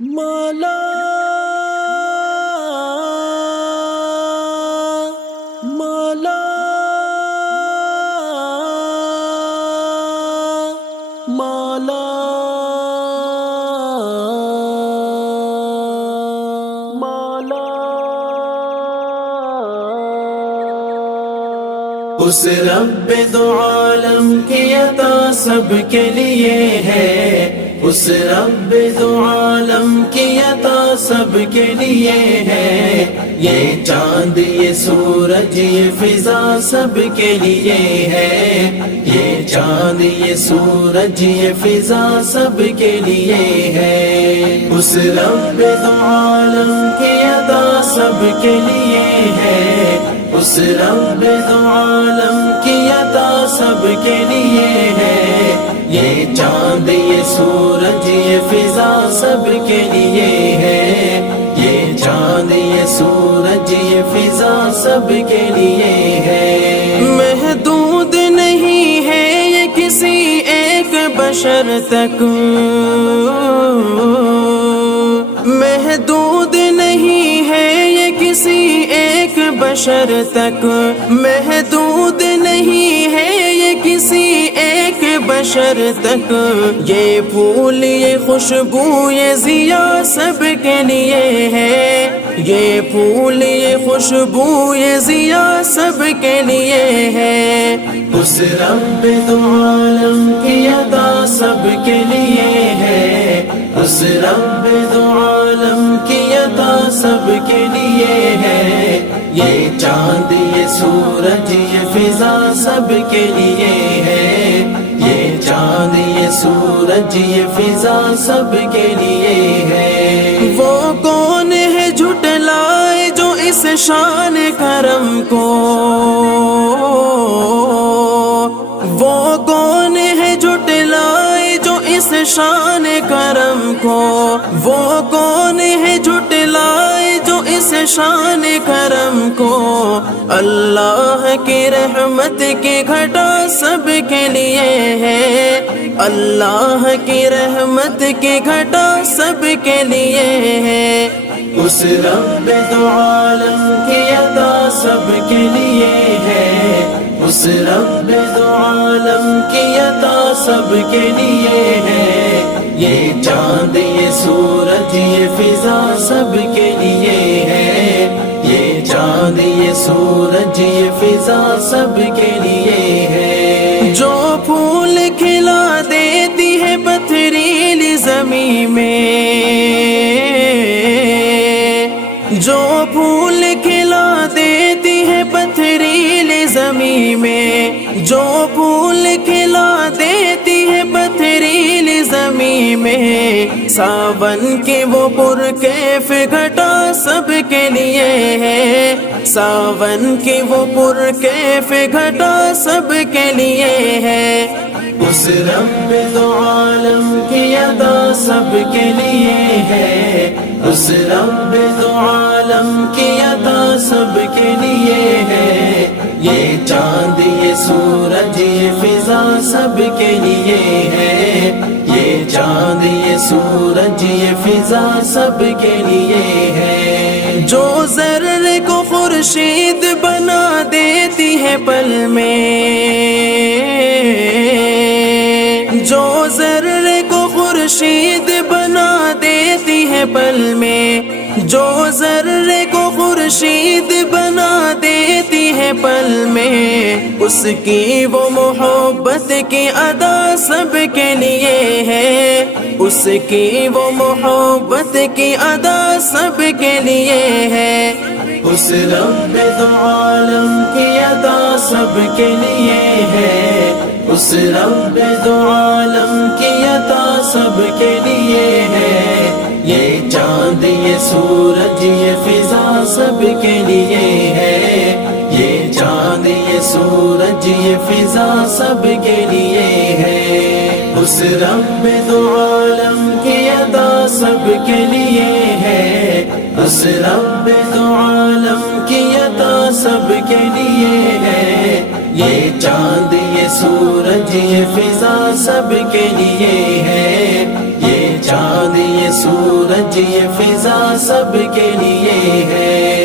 مولا مولا مولا مولا اس رب دو عالم کی عطا سب کے لیے ہے، اس رب دو عالم کی عطا سب کے لیے ہے، یہ چاند یہ سورج یہ فضا سب کے لیے ہے، یہ چاند یہ سورج یہ فضا سب کے لیے ہے، اس رب دو عالم کی عطا سب کے لیے ہے، اس رب دو عالم کی عطا سب کے لیے ہے، یہ چاند یہ سورج یہ فضا سب کے لیے ہے، یہ چاند یہ سورج یہ فضا سب کے لیے ہے، محدود نہیں ہے یہ کسی ایک بشر تک، محدود نہیں ہے یہ کسی ایک بشر تک، محدود نہیں ہے یہ کسی ایک بشر تک، یہ پھول یہ خوشبو یہ ضیا سب کے لیے ہے، یہ پھول یہ خوشبو یہ ضیا سب کے لیے ہے، اس رب دو عالم کی عطا سب کے لیے ہے، اس رب دو عالم کی عطا سب کے لیے ہے، یہ چاند یہ سورج یہ فضا سب کے لیے ہے، یہ چاند یہ سورج یہ فضا سب کے لیے ہے، وہ کون ہے جھٹلائے جو اس شان کرم کو، وہ کون ہے جھٹلائے جو اس شان کرم کو، وہ کون ہے جھٹلائے جو اس شان کرم کو، اللہ کی رحمت کی گھٹا سب کے لیے ہے، اللہ کی رحمت کی گھٹا سب کے لیے ہے، اس رب دو عالم کی عطا سب کے لیے ہے، اس رب دو عالم کی عطا سب کے لیے ہے، یہ چاند یہ سورج یہ فضا سب کے لیے ہے، یہ چاند یہ سورج یہ فضا سب کے لیے ہے، جو پھول کھلا دیتی ہے پتھریلی زمین میں، جو پھول کھلا دیتی ہے پتھریلی زمین میں، جو پھول کھلا دیتی ہے پتھریلی زمین میں، ساون کی وہ پرکیف گھٹا سب کے لیے ہے، ساون کی وہ پرکیف گھٹا سب کے لیے ہے، اس رب دو عالم کی عطا سب کے لیے ہے، اس رب دو عالم کی عطا سب کے لیے ہے، یہ چاند یہ سورج یہ فضا سب کے لیے ہے، یہ چاند یہ سورج یہ فضا سب کے لیے ہے، جو ذرے کو خورشید بنا دیتی ہے پل میں، جو ذرے کو خورشید بنا دیتی ہے پل میں، جو ذرے کو خورشید بنا دیتی ہے پل میں، اس کی وہ محبت کی ادا سب کے لیے ہے، اس کی وہ محبت کی ادا سب کے لیے ہے، اس رب دو عالم کی عطا سب کے لیے ہے، اس رب دو عالم کی عطا سب کے لیے ہے، یہ چاند یہ سورج یہ فضا سب کے لیے ہے، یہ چاند یہ سورج یہ فضا سب کے لیے ہے، اس رب دو عالم کی عطا سب کے لیے ہے، اس رب دو عالم کی عطا سب کے لیے ہے، یہ چاند یہ سورج یہ فضا سب کے لیے ہے، یہ چاند یہ سورج یہ فضا سب کے لیے ہے۔